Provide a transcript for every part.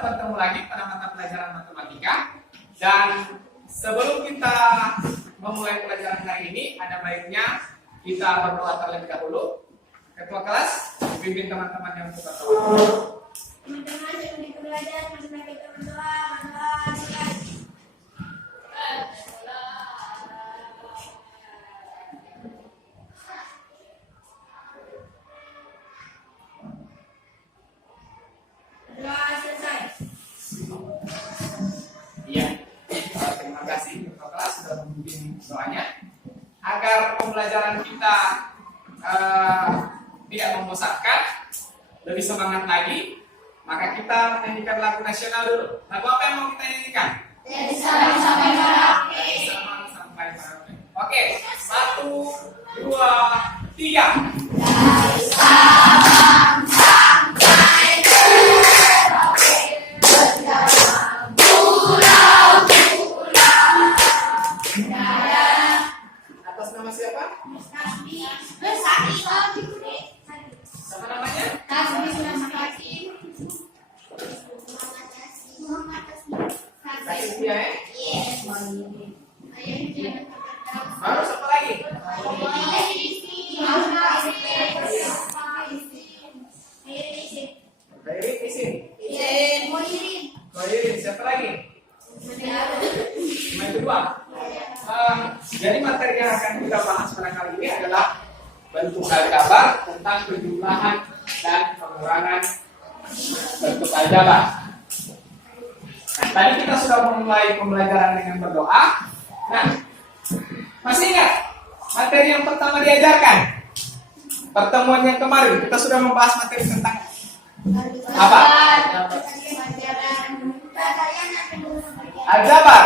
kita bertemu lagi pada mata pelajaran matematika. Dan sebelum kita memulai pelajaran hari ini, ada baiknya kita berdoa terlebih dahulu. Ketua kelas, pimpin teman-teman yang untuk berdoa. Teman-teman yang belajar, teman-teman kita berdoa, silakan. Doa selesai. Iya, terima kasih ketua kelas sudah memimpin doanya agar pembelajaran kita tidak membosankan, lebih semangat lagi. Maka kita menyanyikan lagu nasional dulu. Lagu apa yang mau kita nyanyikan? Dari Sabang sampai Merauke. Dari Sabang sampai Merauke. Oke, 1, 2, 3. Dari Sabang sampai Merauke, bersama pulau-pulau. Atas nama siapa? Sama namanya? Kasih dia ya. Baru apa lagi? Dari isin. Koirin, siapa lagi? Cuma itu dua. Jadi materi yang akan kita bahas pada kali ini adalah bentuk aljabar tentang penjumlahan dan pengurangan bentuk aljabar. Nah, tadi kita sudah memulai pembelajaran dengan berdoa. Nah, masih ingat materi yang pertama diajarkan? Pertemuan yang kemarin kita sudah membahas materi tentang apa? Aljabar.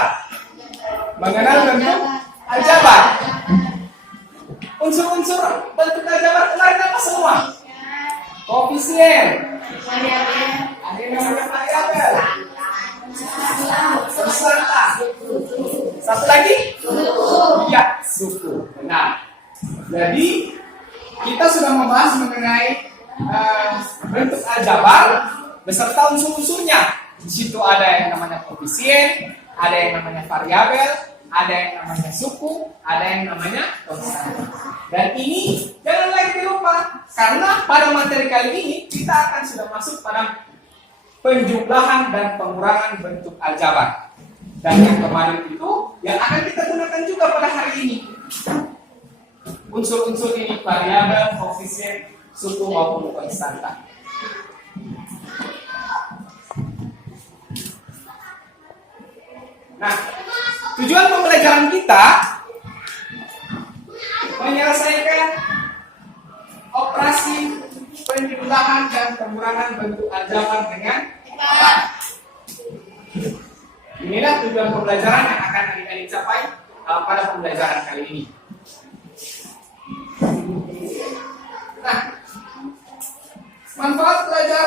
Mengenal bentuk aljabar. Unsur-unsur bentuk aljabar kemarin apa semua? Koefisien. Ada yang namanya variabel. Konstanta. Satu lagi? Iya, suku. Benar. Jadi kita sudah membahas mengenai bentuk aljabar beserta unsur-unsurnya. Di situ ada yang namanya koefisien, ada yang namanya variabel, ada yang namanya suku, ada yang namanya konstanta. Dan ini jangan lagi lupa, karena pada materi kali ini kita akan sudah masuk pada penjumlahan dan pengurangan bentuk aljabar. Dan yang kemarin itu yang akan kita gunakan juga pada hari ini. Unsur-unsur ini variabel, koefisien, suku maupun konstanta. Nah, tujuan pembelajaran kita menyelesaikan operasi penjumlahan dan pengurangan bentuk aljabar dengan cepat. Inilah tujuan pembelajaran yang akan adik-adik capai pada pembelajaran kali ini. Nah, manfaat belajar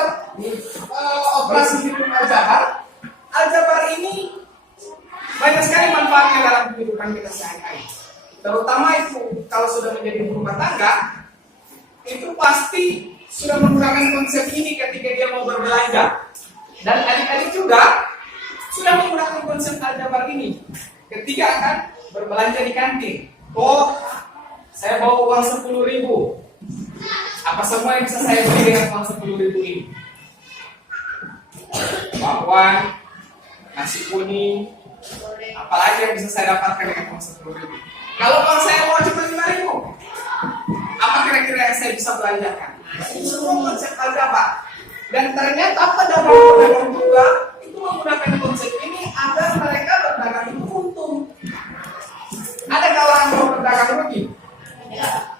operasi hitung aljabar. Aljabar ini banyak sekali manfaatnya dalam kehidupan kita sehari-hari. Terutama itu kalau sudah menjadi ibu rumah tangga, itu pasti sudah menggunakan konsep ini ketika dia mau berbelanja. Dan adik-adik juga sudah menggunakan konsep aljabar ini ketika akan berbelanja di kantin. Oh, saya bawa uang 10.000. Apa semua yang bisa saya beli dengan uang 10.000 ini? Bakwan, nasi kuning, apalagi yang bisa saya dapatkan dengan uang 10.000. Kalau uang saya mau cuma 5.000, apa kira-kira yang saya bisa belanjakan? Semua konsep aljabar. Dan ternyata pedagang-pedagang juga itu menggunakan konsep ini agar mereka berdagang itu untung. Adakah orang mau berdagang rugi?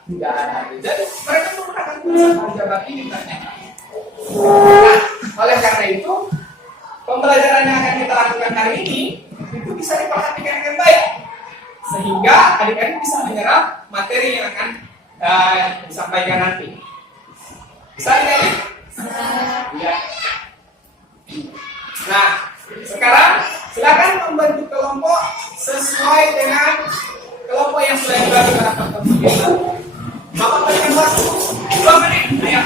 Tidak ada. Jadi mereka menggunakan konsep aljabar ini ternyata. Nah, oleh karena itu pembelajaran yang akan kita lakukan hari ini itu bisa diperhatikan dengan baik, sehingga adik-adik bisa menyerap materi yang akan disampaikan nanti. Bisa adik-adik? Ya. Nah, sekarang silakan membentuk kelompok sesuai dengan kelompok yang sudah dibagi pada pertemuan kita. Bapak berikan waktu 2 menit. Ayo.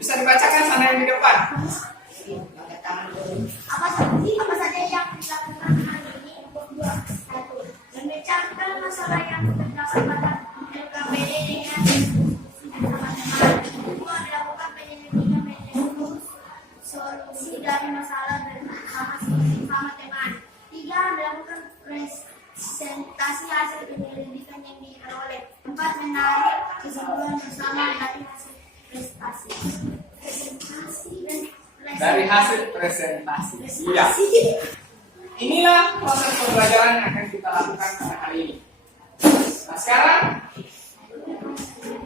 Bisa dibacakan sana yang di depan. Apa saja yang dilakukan hari ini untuk 21? Memecahkan masalah yang terdapat pada LKPD dengan teman-teman. 2. Dilakukan penyelidikan manajemen solusi dari masalah bersama teman. 3. Dilakukan presentasi hasil penyelidikan yang diperoleh. 4. Menarik kesimpulan bersama dari hasil presentasi. Dari hasil presentasi. Iya. Inilah proses pembelajaran yang akan kita lakukan pada hari ini. Nah sekarang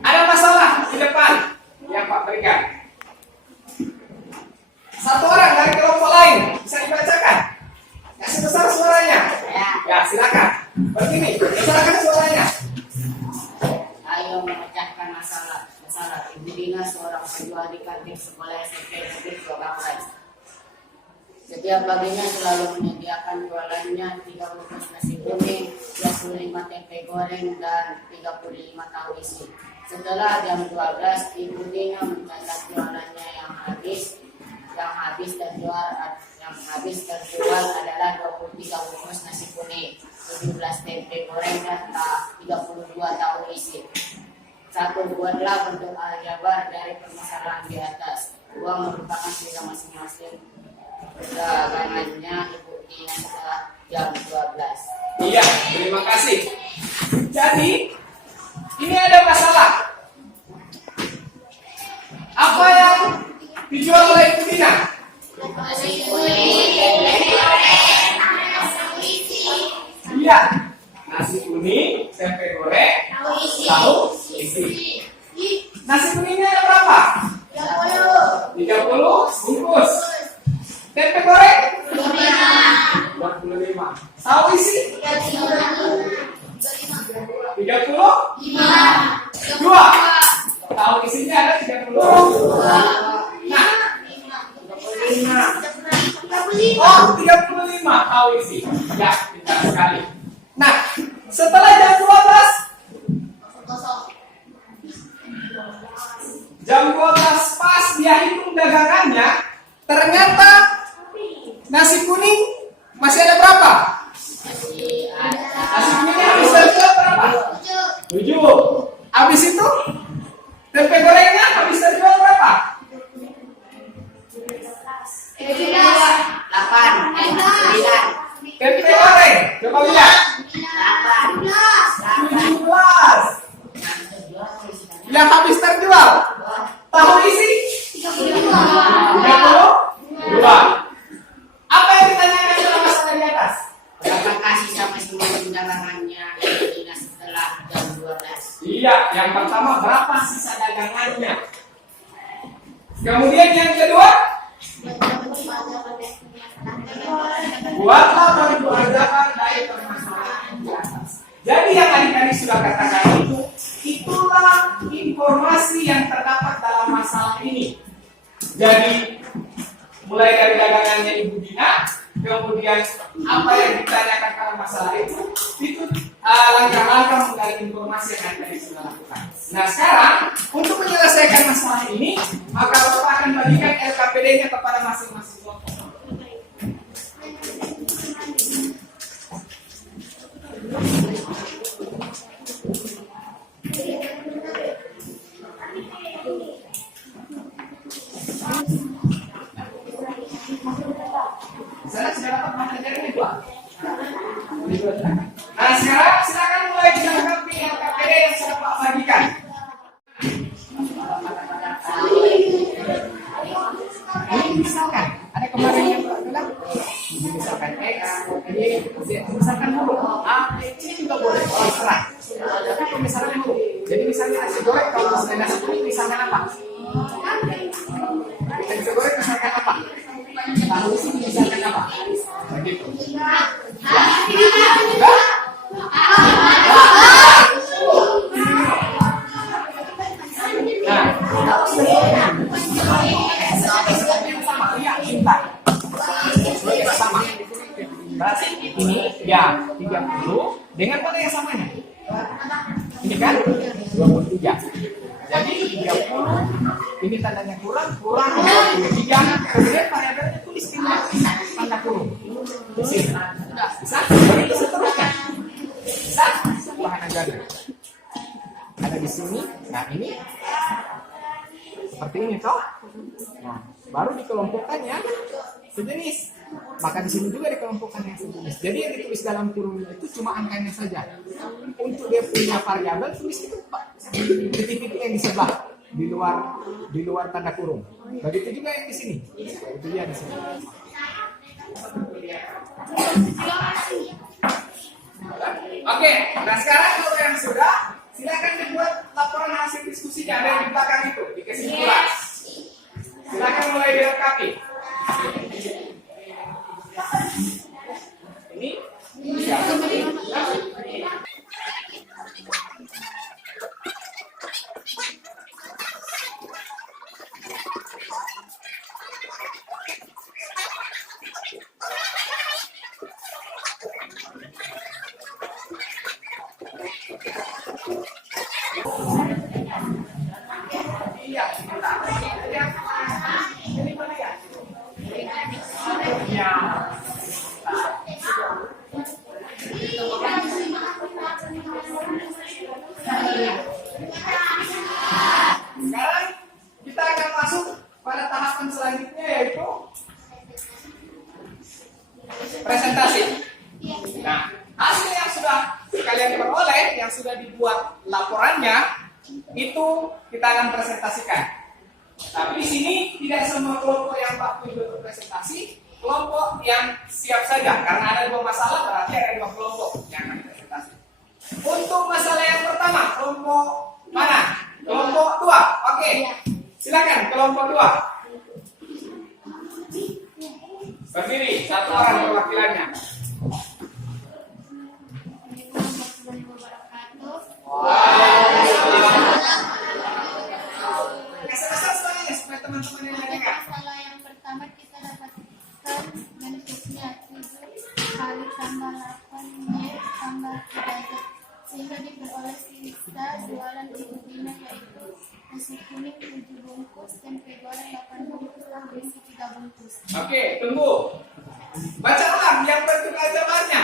ada masalah di depan yang Pak berikan. Satu orang dari kelompok lain bisa dibacakan. Kasih besar suaranya. Ya silakan. Begini, besarkan suaranya. Ayo memecahkan masalah. Ibu Dina seorang penjual di kantin sekolah SMP Negeri Purwakarta. Setiap paginya selalu menyediakan jualannya 30 bungkus nasi kuning, 25 tempe goreng, dan 35 tahu isi. Setelah jam 12, Ibu Dina mencatat jualannya yang habis terjual adalah 23 bungkus nasi kuning, 17 tempe goreng, dan 32 tahu isi. 1. Buatlah bentuk aljabar dari permasalahan di atas. 2. Merupakan sisa masing-masing dagangannya Ibu Dina setelah jam 12. Iya, terima kasih. Jadi, ini ada masalah. Apa yang dijual oleh Ibu Dina? Nasi kuning, tempe goreng, Iya, nasi kuning, tempe goreng, tahu isi. Nasi kuningnya ada berapa? 30 bungkus. Tempe goreng? 25. Tahu isi? 32. Tahu isinya ada 30. Nah, 35 tahu isi. Ya, pintar sekali. Nah, setelah jam 12, pas dia hitung dagangannya, ternyata nasi kuning masih ada berapa? Nasi kuningnya habis terjual berapa? 7. Habis itu tempe gorengnya habis terjual berapa? 8, 9, Tempe goreng, coba lihat. 8, 17. Yang habis terjual. Tahu isi? 32. Apa yang ditanyakan dalam masalah di atas? berapa kasih sama semua dagangannya Ibu Dina setelah jam 12? Iya, yang pertama berapa sisa dagangannya? Kemudian yang kedua, buatlah bentuk aljabar dari permasalahan di atas. Jadi yang adik-adik sudah katakan itulah informasi yang terdapat dalam masalah ini. Jadi mulai dari dagangannya Ibu Dina, kemudian apa yang ditanyakan dalam masalah itu langkah-langkah menggali informasi yang adik-adik sudah lakukan. Nah sekarang untuk menyelesaikan masalah ini, maka Bapak akan bagikan LKPD-nya kepada masing-masing kelompok. Saya sudah dapat materi ini, Pak. Nah, sekarang silakan mulai dilengkapi LKPD yang sudah Pak bagikan. Ini misalkan ada kemarin yang Pak bilang, misalkan X, Y, Z, misalkan dulu A, B, C juga boleh, terserah. Tapi misalkan dulu. Jadi misalnya nasi goreng, kalau misalnya nasi kuning misalkan apa? Nasi goreng misalkan apa? Tahu isi misalkan apa? Begitu. Enggak? Berarti ini ya 30 dengan mana yang samanya? Ini kan 23. Jadi 30 ini tandanya kurang, tiga, kemudian variabelnya tulis di tanda kurung. Di sini. Bisa? Begitu seterusnya. Bisa? Bahan ganda. Ada di sini. Nah ini seperti ini toh. Nah, baru dikelompokkan yang sejenis. Maka di sini juga dikelompokkan yang sejenis. Jadi yang ditulis dalam kurungnya itu cuma angkanya saja. Untuk dia punya variabel tulis itu titik-titik yang di sebelah, di luar tanda kurung. Begitu juga yang di sini. Itu dia di sini. Oke, nah sekarang kalau yang sudah, silakan dibuat laporan hasil diskusinya ada di belakang itu di kesimpulan. Silakan mulai dilengkapi. Ini iya, ini mana ya? Ya. Sekarang kita akan masuk pada tahapan selanjutnya yaitu presentasi. Nah, hasil yang sudah kalian peroleh, yang sudah dibuat laporannya, itu kita akan presentasikan. Tapi di sini tidak semua kelompok yang waktu untuk presentasi, kelompok yang siap saja. Karena ada dua masalah, berarti ada dua kelompok yang akan presentasi. Untuk masalah yang pertama, kelompok mana? Kelompok 2. Oke, silakan kelompok 2. Berdiri, satu orang perwakilannya. Teman-teman yang lainnya kan? Masalah yang pertama kita dapatkan bentuknya 7 kali tambah 8 Y tambah 3Z sehingga diperoleh sisa jualan Ibu Dina yaitu nasi kuning 7 bungkus, tempe goreng 8 bungkus, dan berisi 3 bungkus. Oke, tunggu. Baca ulang yang bentuk ajarannya.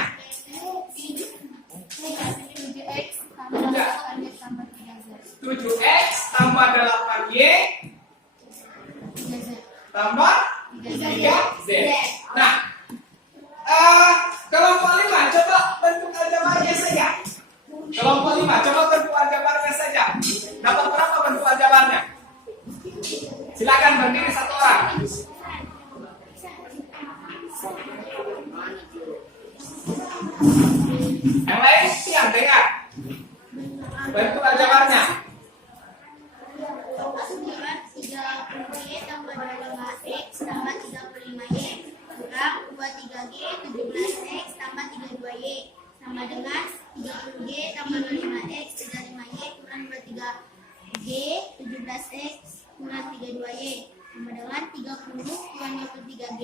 7X tambah 8Y tambah 3Z. 7X tambah 8Y tambah 3Z. Nah, kelompok 5 coba bentuk aljabarnya saja. Kelompok 5 coba bentuk aljabarnya saja. Dapat berapa bentuk aljabarnya? Silakan berdiri satu orang. Yang lain siap dengar. Bentuk aljabarnya. 30Y tambah 25X tambah 35Y kurang 23G 17X tambah 32Y sama dengan 30G tambah 25X 35Y kurang 23G 17X kurang 32Y sama dengan 30 kurang 23G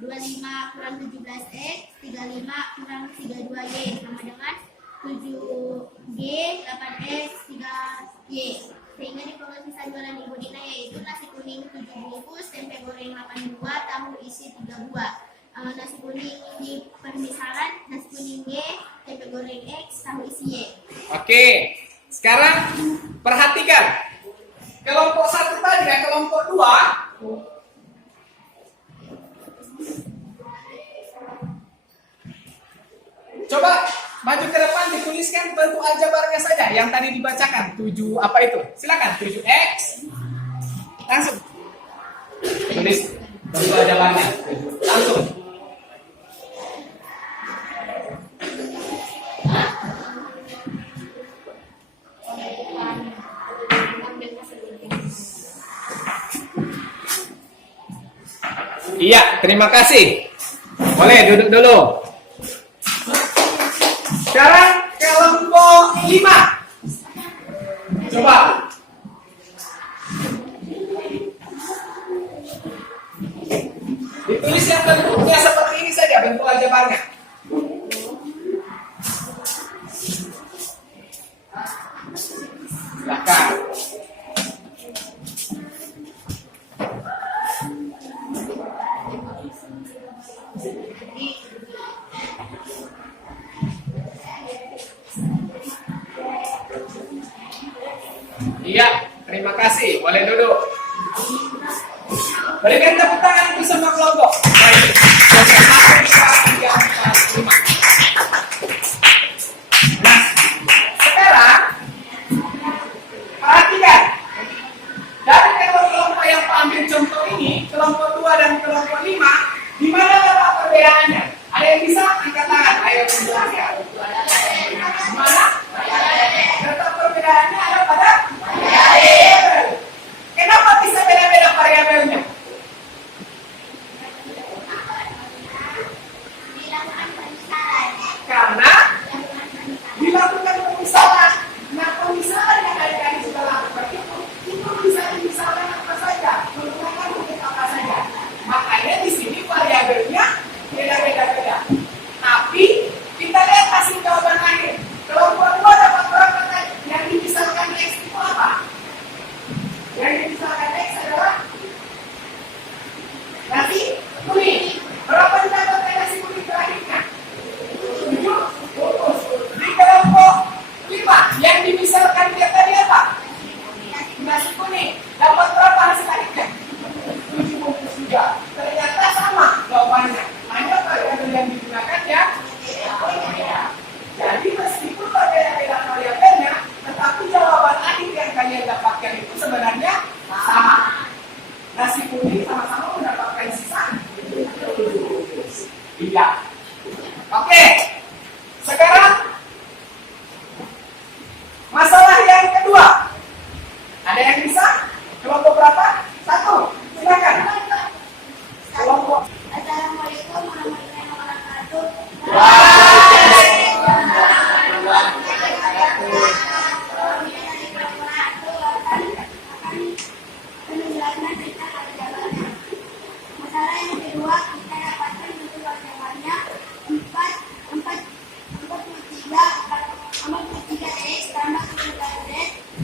25 kurang 17X 35 kurang 32Y sama dengan 7G 8X 3Y sehingga diperoleh sisa jualan Ibu Dina yaitu nasi kuning 7 bungkus, tempe goreng 8 buah, tahu isi 3 buah. Nasi kuning di permisalan, nasi kuning Y, tempe goreng X, tahu isi Y. Oke, sekarang perhatikan. Kelompok 1 tadi dan kelompok 2 coba maju ke depan dituliskan bentuk aljabarnya saja yang tadi dibacakan 7 apa itu? Silakan 7X. Langsung tulis bentuk aljabarnya. Langsung. Iya, terima kasih. Boleh duduk dulu. Sekarang kelompok 5. Coba. Ditulis yang bentuknya seperti ini saja, bentuk aljabarnya. Silakan. Berikan tepuk tangan untuk semua kelompok. Baik. Oke, 1, 2, 3, 4, 5. Nah, sekarang perhatikan. Dari kelompok yang ambil contoh ini, kelompok 2 dan kelompok 5, di mana letak perbedaannya? Ada yang bisa angkat tangan? Ayo menjelaskan. Di mana? Letak perbedaannya ada pada variabel. Kenapa bisa beda-beda variabelnya? Karena dilakukan pemisahan. Nah, pemisahan yang adik-adik sudah lakukan itu bisa dimisalkan apa saja, menggunakan bukit apa saja. Makanya di sini variabelnya beda-beda. Tapi kita lihat hasil jawaban akhir. Kelompok 2 dapat berapa tadi? Yang dimisalkan X itu apa? Yang dimisalkan X adalah nasi kuning. Berapa didapatkan nasi kuning terakhirnya? 7 bungkus. Di kelompok 5 yang dimisalkan dia tadi apa? Nasi kuning. Dapat berapa hasil akhirnya? 7 bungkus juga. Ternyata sama jawabannya. Hanya variabel yang digunakan ya berbeda. Jadi meskipun berbeda-beda variabelnya, tetapi jawaban akhir yang kalian dapatkan itu sebenarnya sama. Nasi kuning sama-sama mendapatkan sisa 7 bungkus. Iya. Oke. Sekarang masalah yang kedua. Ada yang bisa? Kelompok berapa? 1. Silakan. Kelompok. Assalamualaikum warahmatullahi wabarakatuh. Masalah yang kedua, kita dapatkan bentuk jawabannya 43X tambah 17Z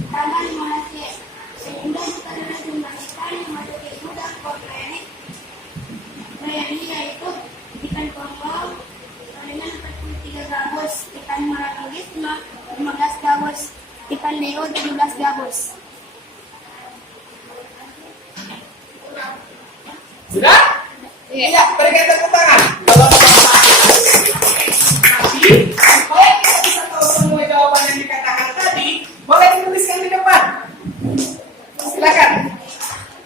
tambah 15Y. Sehingga jika dijumlahkan memasuki mudah kompleks. Nah, ini yaitu ikan kongkong dengan 43 gabus, ikan maragis 15 gabus, ikan leo 17 gabus. Sudah? Iya, berikan tepuk tangan. Kalau tapi, supaya kita bisa tahu semua jawaban yang dikatakan tadi, boleh dituliskan di depan. Silakan.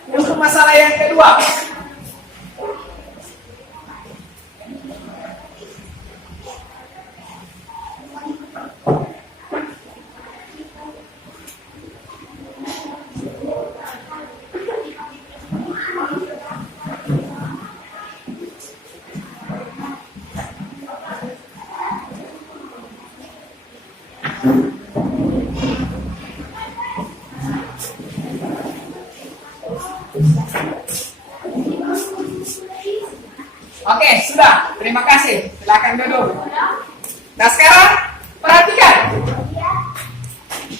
Untuk masalah yang kedua. Oke, sudah. Terima kasih. Silakan duduk. Nah, sekarang perhatikan.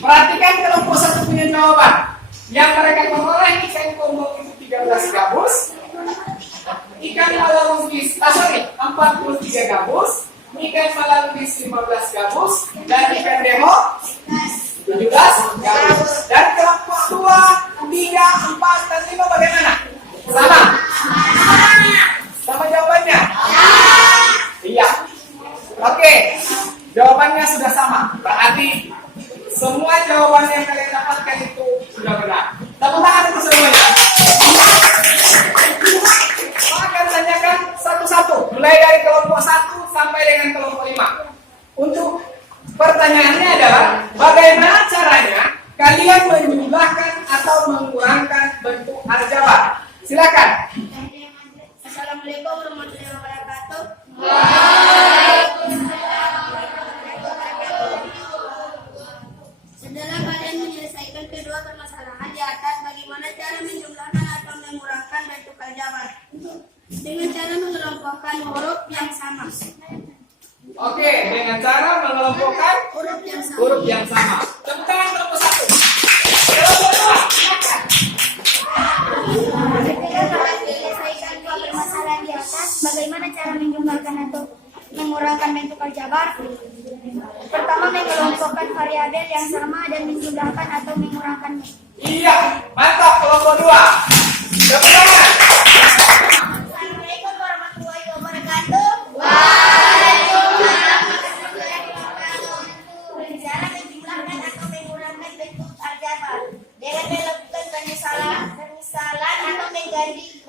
Perhatikan kelompok 1 punya jawaban. Yang mereka peroleh ikan kongkong itu 13 gabus. Ikan malalungis, 43 gabus. Ikan malalungis 15 gabus. Dan ikan demo 17 gabus. Dan kelompok 2, 3, 4, dan 5 bagaimana? Sama? Sama jawabannya? Iya. Oke. Jawabannya sudah sama. Berarti semua jawaban yang kalian dapatkan itu sudah benar. Tepuk tangan untuk semuanya. Akan tanyakan satu-satu, mulai dari kelompok 1 sampai dengan kelompok 5. Untuk pertanyaannya adalah bagaimana caranya kalian menjumlahkan atau mengurangkan bentuk aljabar? Silakan. Assalamualaikum warahmatullahi wabarakatuh. Setelah kalian menyelesaikan kedua permasalahan di atas, bagaimana cara menjumlahkan atau mengurangkan bentuk aljabar? Dengan cara mengelompokkan huruf yang sama. Oke, dengan cara mengelompokkan huruf yang sama. Tepuk tangan kelompok 1. Kelompok 2, silakan. Ketika kalian menyelesaikan dua permasalahan di atas, bagaimana cara menjumlahkan atau mengurangkan bentuk aljabar? Pertama, mengelompokkan variabel yang sama dan menjumlahkan atau mengurangkannya. Iya, mantap kelompok 2. Tepuk tangan.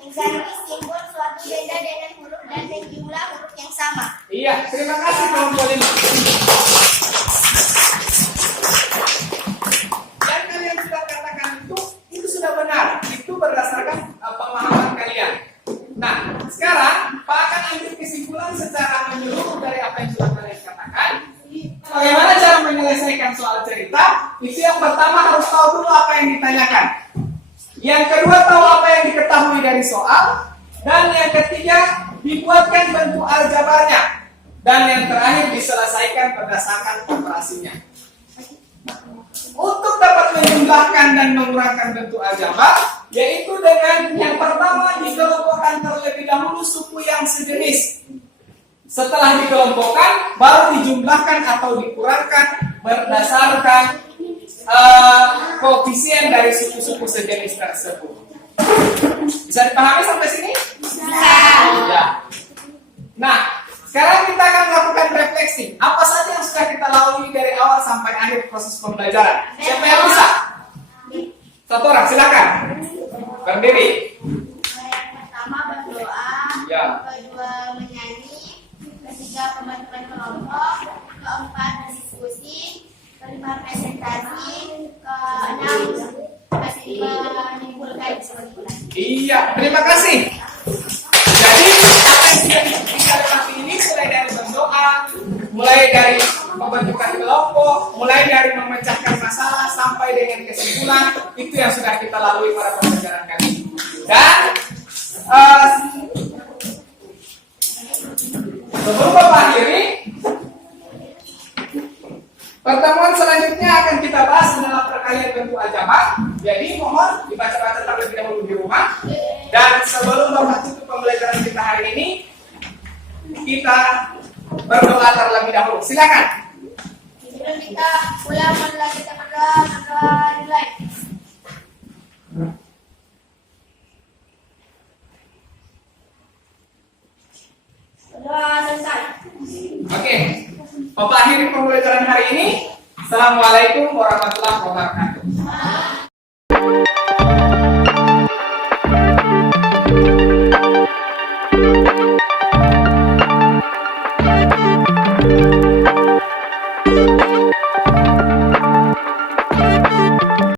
Mengganti simbol suatu benda dengan huruf dan jumlah huruf yang sama. Iya, terima kasih kelompok 5. Dan kalian sudah katakan itu sudah benar. Itu berdasarkan pemahaman kalian. Nah, sekarang Pak akan ambil kesimpulan secara menyeluruh dari apa yang sudah kalian katakan. Bagaimana cara menyelesaikan soal cerita? Itu yang pertama harus tahu dulu apa yang ditanyakan. Yang kedua tahu apa yang diketahui dari soal. Dan yang ketiga dibuatkan bentuk aljabarnya. Dan yang terakhir diselesaikan berdasarkan operasinya. Untuk dapat menjumlahkan dan mengurangkan bentuk aljabar, yaitu dengan yang pertama dikelompokkan terlebih dahulu suku yang sejenis. Setelah dikelompokkan, baru dijumlahkan atau dikurangkan berdasarkan koefisien dari suku-suku sejenis tersebut. Bisa dipahami sampai sini? Bisa. Ya. Nah, sekarang kita akan melakukan refleksi. Apa saja yang sudah kita lalui dari awal sampai akhir proses pembelajaran? Siapa yang bisa? Satu orang, silakan. Berdiri. Yang pertama berdoa, Ya. kedua menyanyi, ketiga pembentukan kelompok, keempat diskusi, kelima presentasi, keenam menimbulkan kesimpulan. Iya, terima kasih. Jadi apa yang sudah kita lewati ini mulai dari berdoa, mulai dari pembentukan kelompok, mulai dari memecahkan masalah sampai dengan kesimpulan, itu yang sudah kita lalui pada pembelajaran kali ini. Dan sebelum Bapak akhiri, pertemuan selanjutnya akan kita bahas dalam perkalian bentuk aljabar. Jadi mohon dibaca-baca terlebih dahulu di rumah. Dan sebelum Bapak tutup pembelajaran kita hari ini, kita berdoa terlebih dahulu. Silakan. Sebelum kita pulang, marilah kita berdoa nilai. Berdoa selesai. Oke, Bapak akhiri pembelajaran hari ini. Assalamualaikum warahmatullahi wabarakatuh.